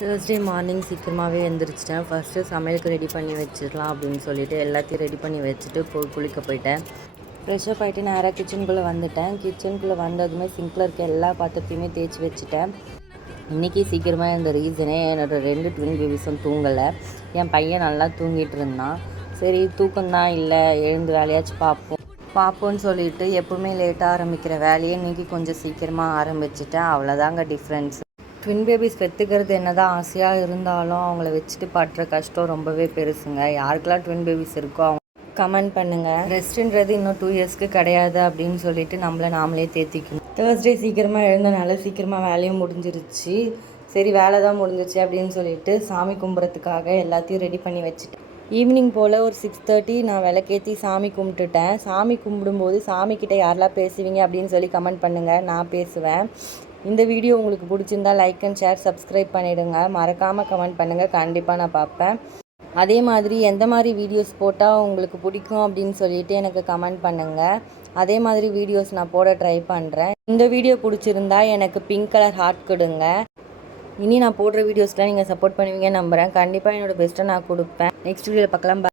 Thursday morning சீக்கிரமாகவே எழுந்திரிச்சிட்டேன். First சமையலுக்கு ready பண்ணி வச்சிடலாம் அப்படின்னு சொல்லிட்டு எல்லாத்தையும் ரெடி பண்ணி வச்சுட்டு குளிக்க போயிட்டேன். ஃப்ரெஷ்ஷப் ஆகிட்டு நேராக கிச்சனுக்குள்ளே வந்துட்டேன். கிச்சனுக்குள்ளே வந்ததுமே சிங்கில் இருக்க எல்லா பாத்திரத்தையுமே தேய்ச்சி வச்சுட்டேன். இன்றைக்கி சீக்கிரமாக இந்த ரீசனே என்னோடய 2 ட்வின் பேபிஸும் தூங்கலை. என் பையன் நல்லா தூங்கிட்டு இருந்தான். சரி தூக்கம்தான் இல்லை, எழுந்து வேலையாச்சும் பார்ப்போன்னு சொல்லிட்டு எப்போவுமே லேட்டாக ஆரம்பிக்கிற வேலையை இன்றைக்கி கொஞ்சம் சீக்கிரமாக ஆரம்பிச்சிட்டேன். அவ்வளோதாங்க டிஃப்ரென்ஸ். ட்வின் பேபிஸ் பெற்றுக்கிறது என்ன தான் ஆசையாக இருந்தாலும் அவங்கள வச்சுட்டு படுற கஷ்டம் ரொம்பவே பெருசுங்க. யாருக்கெல்லாம் ட்வின் பேபிஸ் இருக்கோ அவங்க கமெண்ட் பண்ணுங்கள். ரெஸ்ட்டுன்றது இன்னும் 2 இயர்ஸ்க்கு கிடையாது அப்படின்னு சொல்லிட்டு நம்மளை நாமளே தேத்திக்கணும். தேர்ஸ்டே சீக்கிரமாக எழுந்தனால சீக்கிரமாக வேலையும் முடிஞ்சிருச்சு. சரி வேலை தான் முடிஞ்சிச்சு அப்படின்னு சொல்லிட்டு சாமி கும்பிட்றதுக்காக எல்லாத்தையும் ரெடி பண்ணி வச்சுட்டேன். ஈவினிங் போல் ஒரு 6:30 நான் விளக்கேற்றி சாமி கும்பிட்டுட்டேன். சாமி கும்பிடும்போது சாமிக்கிட்ட யாரெல்லாம் பேசுவீங்க அப்படின்னு சொல்லி கமெண்ட் பண்ணுங்கள், நான் பேசுவேன். இந்த வீடியோ உங்களுக்கு பிடிச்சிருந்தா லைக் அண்ட் ஷேர் சப்ஸ்கிரைப் பண்ணிவிடுங்க. மறக்காமல் கமெண்ட் பண்ணுங்கள், கண்டிப்பாக நான் பார்ப்பேன். அதே மாதிரி எந்த மாதிரி வீடியோஸ் போட்டால் உங்களுக்கு பிடிக்கும் அப்படின்னு சொல்லிட்டு எனக்கு கமெண்ட் பண்ணுங்கள். அதே மாதிரி வீடியோஸ் நான் போட ட்ரை பண்ணுறேன். இந்த வீடியோ பிடிச்சிருந்தா எனக்கு பிங்க் கலர் ஹார்ட் கொடுங்க. இனி நான் போடுற வீடியோஸ்லாம் நீங்கள் சப்போர்ட் பண்ணுவீங்க நம்புகிறேன். கண்டிப்பாக என்னோடய பெஸ்ட்டை நான் கொடுப்பேன். நெக்ஸ்ட் வீடியோவில் பார்க்கலாம்.